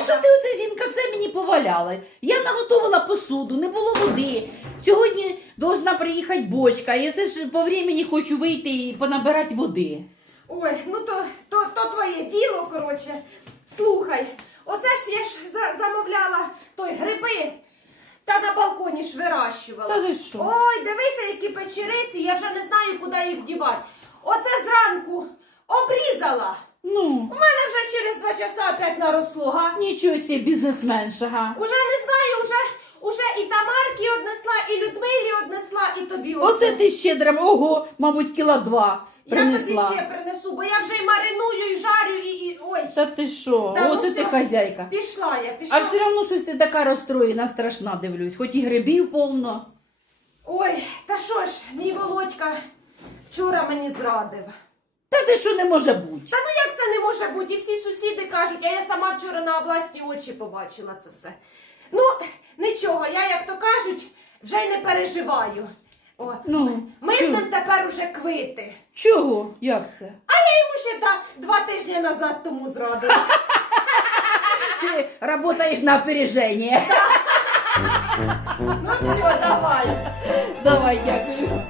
що ти оце зінка все мені поваляла? Я наготовила посуду, не було води. Сьогодні должна приїхати бочка. Я це ж по времени хочу вийти і понабирати води. Ой, ну то, то, то твоє діло, коротше. Слухай, оце ж я ж за- замовляла той гриби. Та на балконі ж вирощувала. Та ти що? Ой, дивися, які печериці, я вже не знаю, куди їх дівати. Оце зранку обрізала. Ну, У мене вже через два часа опять наросло, га? нічого себе, бізнесменша, га. Уже не знаю, уже, уже і Тамарки однесла, і Людмилі однесла, і тобі Оце ти щедра, ого, мабуть, кіла два Я принесла. тобі ще принесу, бо я вже і мариную, і жарю, і, і ой. Та ти що? Та ну Оце ти хазяйка. Пішла я, пішла. А все одно щось ти така розстроєна, страшна дивлюсь. Хоч і грибів повно. Ой, та що ж, мій Володька вчора мені зрадив. Та що не може бути? Та ну як це не може бути? І всі сусіди кажуть, а я сама вчора на власні очі побачила це все. Ну, нічого, я, як то кажуть, вже й не переживаю. О, Ну, ми з чого? ним тепер уже квити. Чого? Як це? А я йому ще та два тижні назад тому зрадила. Ти працюєш на опереження. Ну все, давай. Давай, дякую.